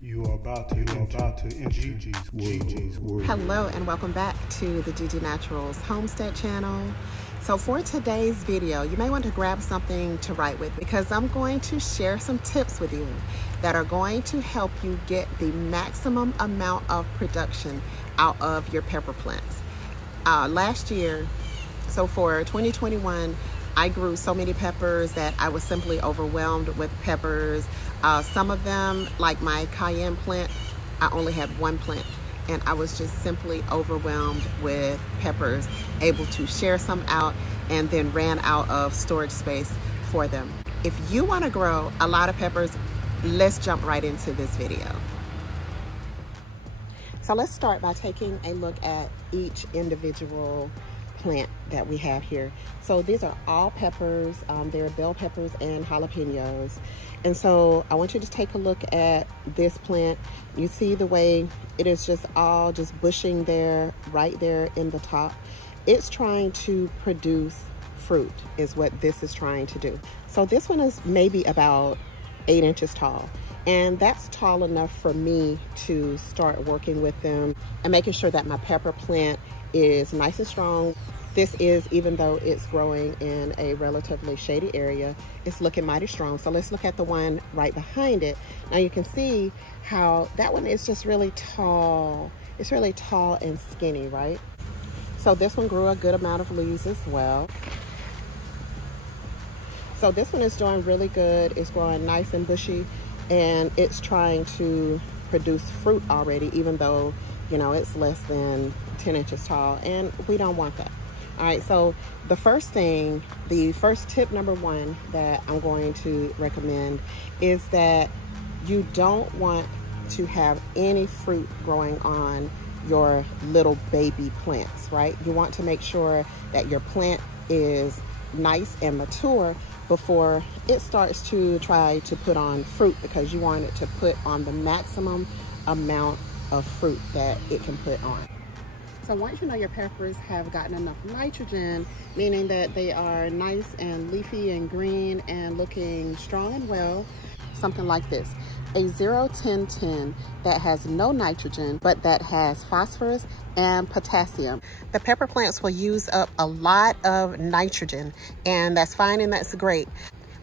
You are about to enter Gigi's world. Hello and welcome back to the Gigi Naturals Homestead channel. So for today's video, you may want to grab something to write with because I'm going to share some tips with you that are going to help you get the maximum amount of production out of your pepper plants. Last year, so for 2021, I grew so many peppers that I was simply overwhelmed with peppers. Some of them, like my cayenne plant, I only had one plant and I was just simply overwhelmed with peppers, able to share some out and then ran out of storage space for them. If you want to grow a lot of peppers, let's jump right into this video. So let's start by taking a look at each individual plant that we have here. So these are all peppers. They're bell peppers and jalapenos. And so I want you to take a look at this plant. You see the way it is just all just bushing there, right there in the top. It's trying to produce fruit is what this is trying to do. So this one is maybe about 8 inches tall. And that's tall enough for me to start working with them and making sure that my pepper plant is nice and strong. This is, even though it's growing in a relatively shady area, it's looking mighty strong. So let's look at the one right behind it. Now you can see how that one is just really tall. It's really tall and skinny, right? So this one grew a good amount of leaves as well. So this one is doing really good. It's growing nice and bushy and it's trying to produce fruit already, even though, you know, it's less than 10 inches tall, and we don't want that. All right, so the first tip number one that I'm going to recommend is that you don't want to have any fruit growing on your little baby plants, right? You want to make sure that your plant is nice and mature before it starts to try to put on fruit, because you want it to put on the maximum amount of fruit that it can put on. So once you know your peppers have gotten enough nitrogen, meaning that they are nice and leafy and green and looking strong and well, something like this, a 0-10-10 that has no nitrogen but that has phosphorus and potassium. The pepper plants will use up a lot of nitrogen, and that's fine and that's great,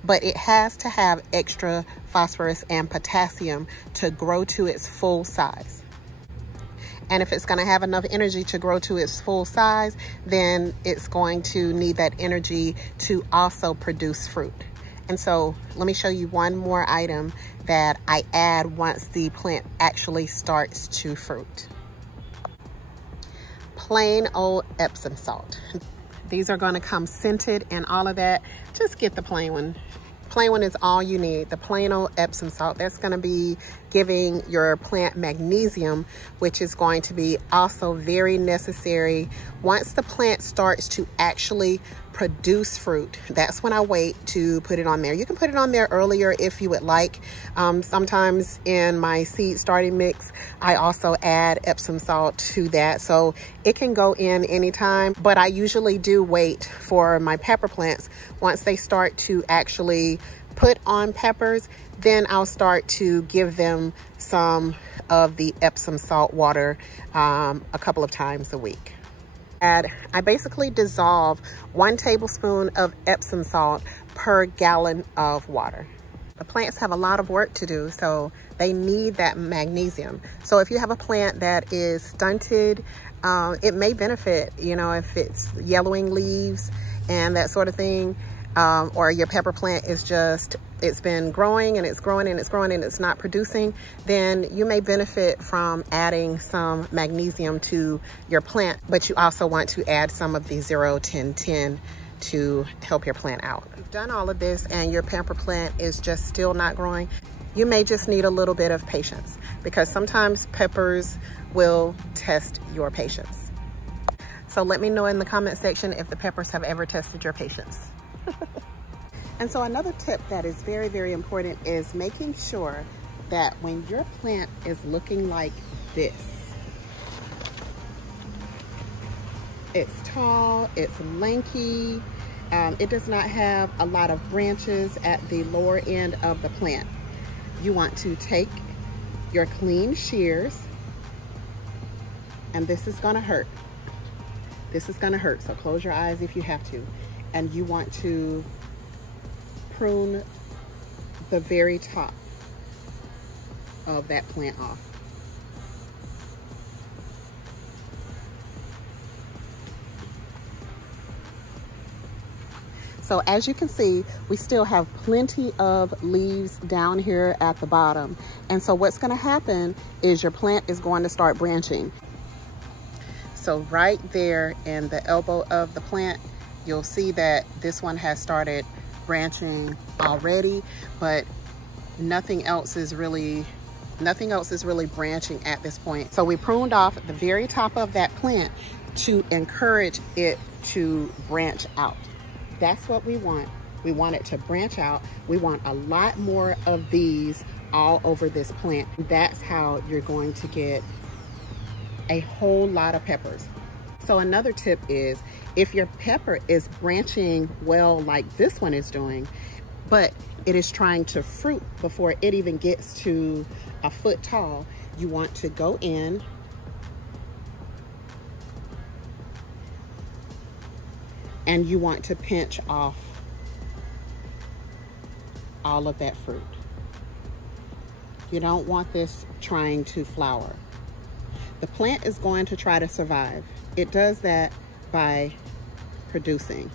but it has to have extra phosphorus and potassium to grow to its full size. And if it's going to have enough energy to grow to its full size, then it's going to need that energy to also produce fruit. And so let me show you one more item that I add once the plant actually starts to fruit. Plain old Epsom salt. These are going to come scented and all of that. Just get the plain one. Plain one is all you need, the plain old Epsom salt. That's going to be giving your plant magnesium, which is going to be also very necessary once the plant starts to actually produce fruit. That's when I wait to put it on there. You can put it on there earlier if you would like. Sometimes in my seed starting mix, I also add Epsom salt to that, so it can go in anytime, but I usually do wait for my pepper plants. Once they start to actually put on peppers, then I'll start to give them some of the Epsom salt water a couple of times a week. I basically dissolve 1 tablespoon of Epsom salt per gallon of water. The plants have a lot of work to do, so they need that magnesium. So if you have a plant that is stunted, it may benefit, you know, if it's yellowing leaves and that sort of thing, or your pepper plant is just, it's been growing and it's growing and it's growing and it's not producing, then you may benefit from adding some magnesium to your plant, but you also want to add some of the 0-10-10 to help your plant out. If you've done all of this and your pepper plant is just still not growing, you may just need a little bit of patience, because sometimes peppers will test your patience. So let me know in the comment section if the peppers have ever tested your patience. And so another tip that is very, very important is making sure that when your plant is looking like this, it's tall, it's lanky, it does not have a lot of branches at the lower end of the plant. You want to take your clean shears, and this is gonna hurt. This is gonna hurt, so close your eyes if you have to. And you want to prune the very top of that plant off. So as you can see, we still have plenty of leaves down here at the bottom. And so what's gonna happen is your plant is going to start branching. So right there in the elbow of the plant, you'll see that this one has started branching already, but nothing else is really branching at this point. So we pruned off the very top of that plant to encourage it to branch out. That's what we want. We want it to branch out. We want a lot more of these all over this plant. That's how you're going to get a whole lot of peppers. So another tip is, if your pepper is branching well like this one is doing, but it is trying to fruit before it even gets to a foot tall, you want to go in and you want to pinch off all of that fruit. You don't want this trying to flower. The plant is going to try to survive. It does that by producing.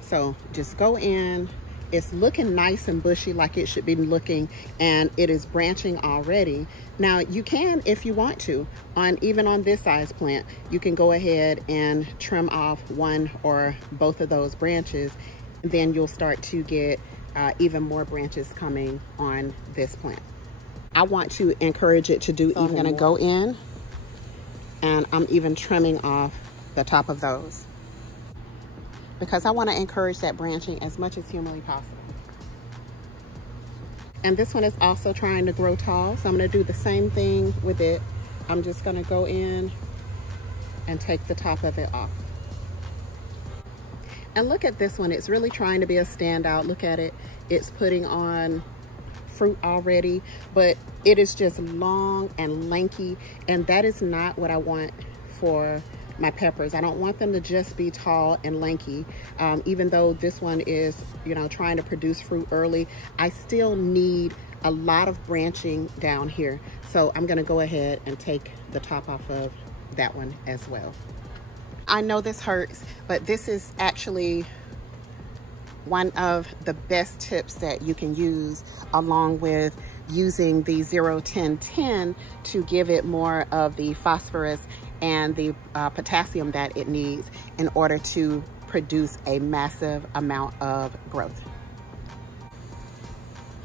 So just go in. It's looking nice and bushy like it should be looking, and it is branching already. Now you can, if you want to, even on this size plant, you can go ahead and trim off one or both of those branches. Then you'll start to get even more branches coming on this plant. I want to encourage it to do even more. I'm gonna go in and I'm even trimming off the top of those, because I want to encourage that branching as much as humanly possible. And this one is also trying to grow tall, so I'm going to do the same thing with it. I'm just going to go in and take the top of it off. And look at this one. It's really trying to be a standout. Look at it. It's putting on fruit already, but it is just long and lanky, and that is not what I want for my peppers. I don't want them to just be tall and lanky. Even though this one is, trying to produce fruit early, I still need a lot of branching down here. So I'm gonna go ahead and take the top off of that one as well. I know this hurts, but this is actually one of the best tips that you can use, along with using the 0-10-10 to give it more of the phosphorus and the potassium that it needs in order to produce a massive amount of growth.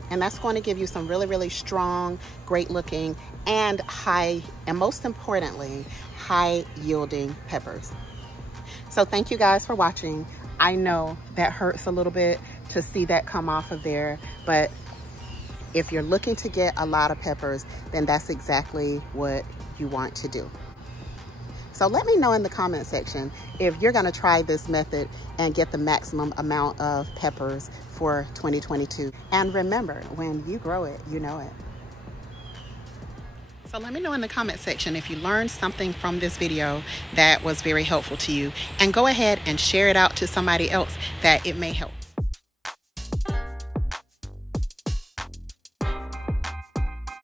And that's going to give you some really, really strong, great looking, and high, and most importantly, high yielding peppers. So thank you guys for watching. I know that hurts a little bit to see that come off of there, but if you're looking to get a lot of peppers, then that's exactly what you want to do. So let me know in the comment section if you're gonna try this method and get the maximum amount of peppers for 2022. And remember, when you grow it, you know it. So let me know in the comment section if you learned something from this video that was very helpful to you, and go ahead and share it out to somebody else that it may help.